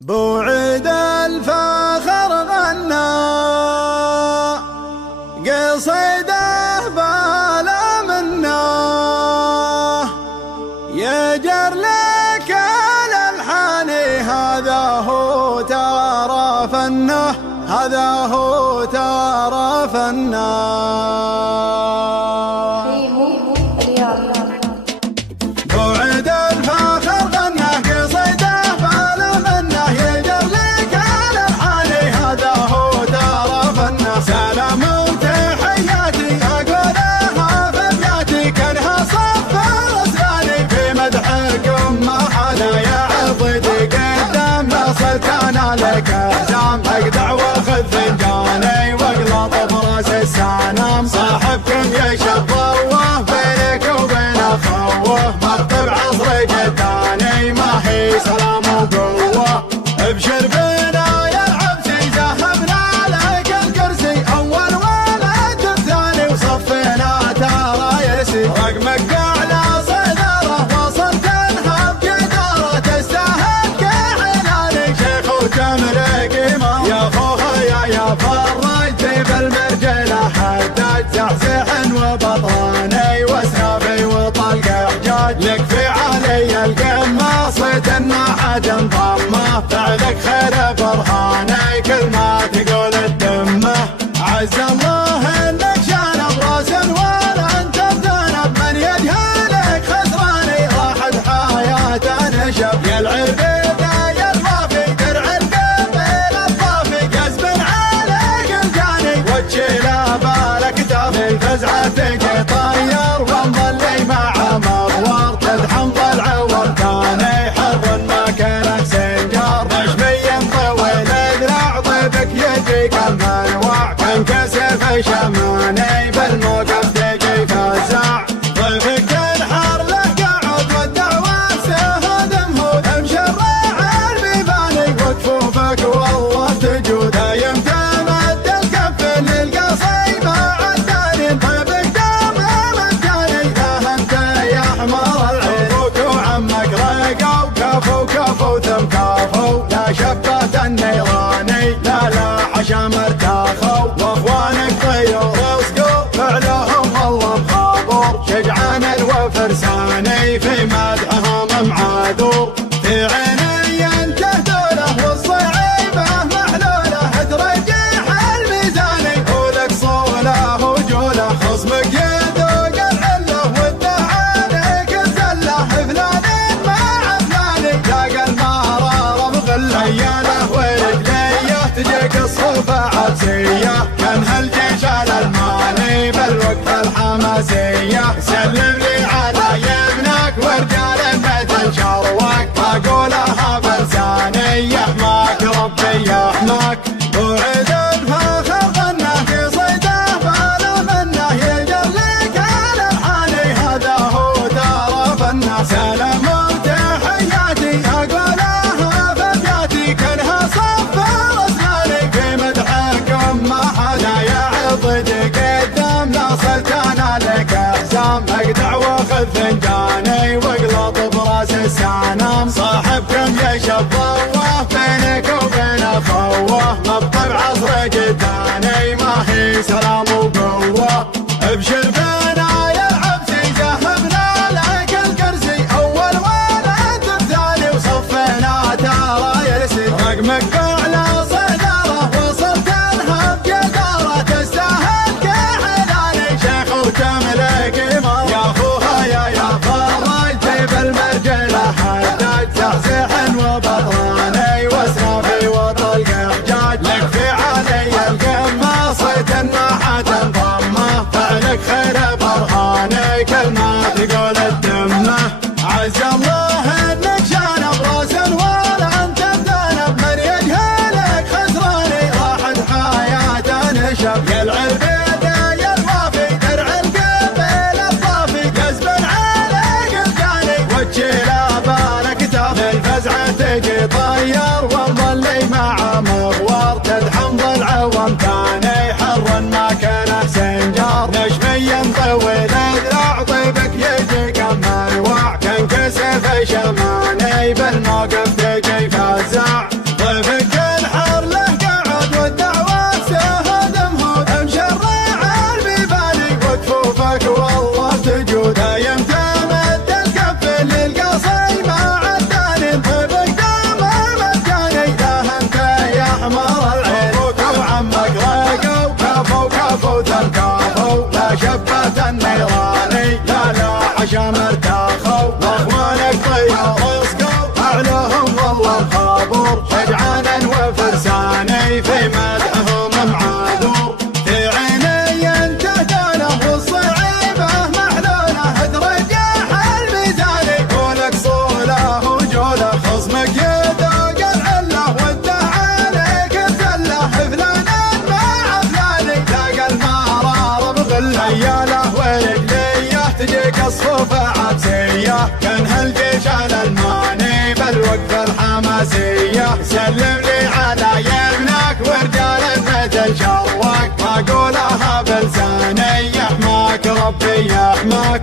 بوعد الفخر غنى قصيده بلا منا يجر لك الالحان هذا هو ترى فنه هذا هو ترى فنه بوعد الفخر غنى قصيده بلا منه يجر لك الالحان هذا هو ترى فنه سلام وتحياتي اقولها بابياتي كانها صفر اسناني في مدحكم ما حدا يعضدي قدام نصلت انا لك احزام اقدع واخذ فنجاني واقلط براس السنام صاحبكم يشب الله بينك وبين اخوه مرتب عصر جداني ما هي سلام وقوه ابشر بنا يا العبسي ذهبنا لك الكرسي اول ولد الثاني وصفنا ترى يرسي رقمك على صدره وصلت انها بجداره تستاهل كحناني شيخ وتملك امام يا اخوها يا فرج بالمرجله حداد زحزح وبطاني واسنافي وطلق حجاج يكفي علي القماصة ان احد انضمه فعلك خير برهاني كل ما تقول الدمه عز الله انك شانب راس ولا انت بذنب من يجهلك خسراني راحت حياته نشب يا العربيده يا الرافي درع القبيل الطافي قزب عليك الجاني وتشيله بالكتاب الفزعه طير ومضلي مع مغوار تدحم ضلع ورداني حر ما كانك سنجار نجمي طويل ذراع طيبك يجيك المنوع كان كسف شماني بالموقف تجي فزع طيبك الحر له قعد والدعوة سهود مهود مشرع البيباني وكفوفك والله تجود يمتمد الكف للقصي مع الداني طيبك دام مجاني لا انت يا حمار العين ابوك وعمك رقوا كفو ثم كفو لا شبكة النيراني لا حشام ارتاخوا واخوانك طيور وسقوا فعلهم والله مخابر شجعان وفرساني في مدحهم معاذور في عيني انت دوله والصعيبه محلوله ترجح الميزاني ولك صوله وجوله خصمك يذوق العله والدعانيك الزله فلان مع فلاني لاقى المراره مغله عيانه ورجليه تجيك الصوفه عبسيه كان هالجيش على الماني بالوقت الحماسيه سلم لي على ابنك ورجال مثل شروك اقولها بلساني يحماك ربي يحماك وعد الفخر غنى قصيده بلا منه يجر لك الالحان هذا هو ترى فنه سلام وتحياتي اقولها بابياتي كانها صفر اسناني في مدحكم ما حدا يعضدي قدام نصلت انا لك احزام اقدع واخذ فنجاني واقلط براس السنام صاحبكم يشب الله بينك وبين اخوه مبطل عصر جداني ما هي سلام وقوه ابشر بنا يا العبسي ذهبنا لك الكرسي اول ولد الثاني وصفنا ترى يرسي رقمك على صدره وصلت انها بجداره تستاهل كحناني شيخ وتملك امام يا اخوها يا فرج بالمرجله حداد زحزح وبطاني واسنافي وطلق حجاج يكفي علي القماصة ان احد انضمه فعلك خير برهاني كل ما تقول الدمه عز الله انك شانب راس ولا انت بذنب من يجهلك خسراني راحت حياته نشب يا العربيده يا الرافي درع القبيل الطافي قزب عليك الجاني وتشيله بالكتاب الفزعه تجي طير ومضلي مع مغوار تدحم ضلع وامتاني حر ما كانه سنجار نجمي طويل ذراع طيبك يجيك منوع كان كسف شماني بالموقف تجي فزع معذور شجعانا وفرساني في مدحهم معذور في عيني انت دونه والصعيبه محلوله ترجح الميزاني كونك صوله وجوله خصمك يذوق العله وانت عليك الذله فلانا مع فلاني ذاق المرار بغله عياله ورجليه تجيك الصوفه عبسيه كانها الجيش الالماني بالوقفه الحماسيه سلم لي على يمنك ورجال مثل شروك ما اقولها بلساني يحماك ربي يحماك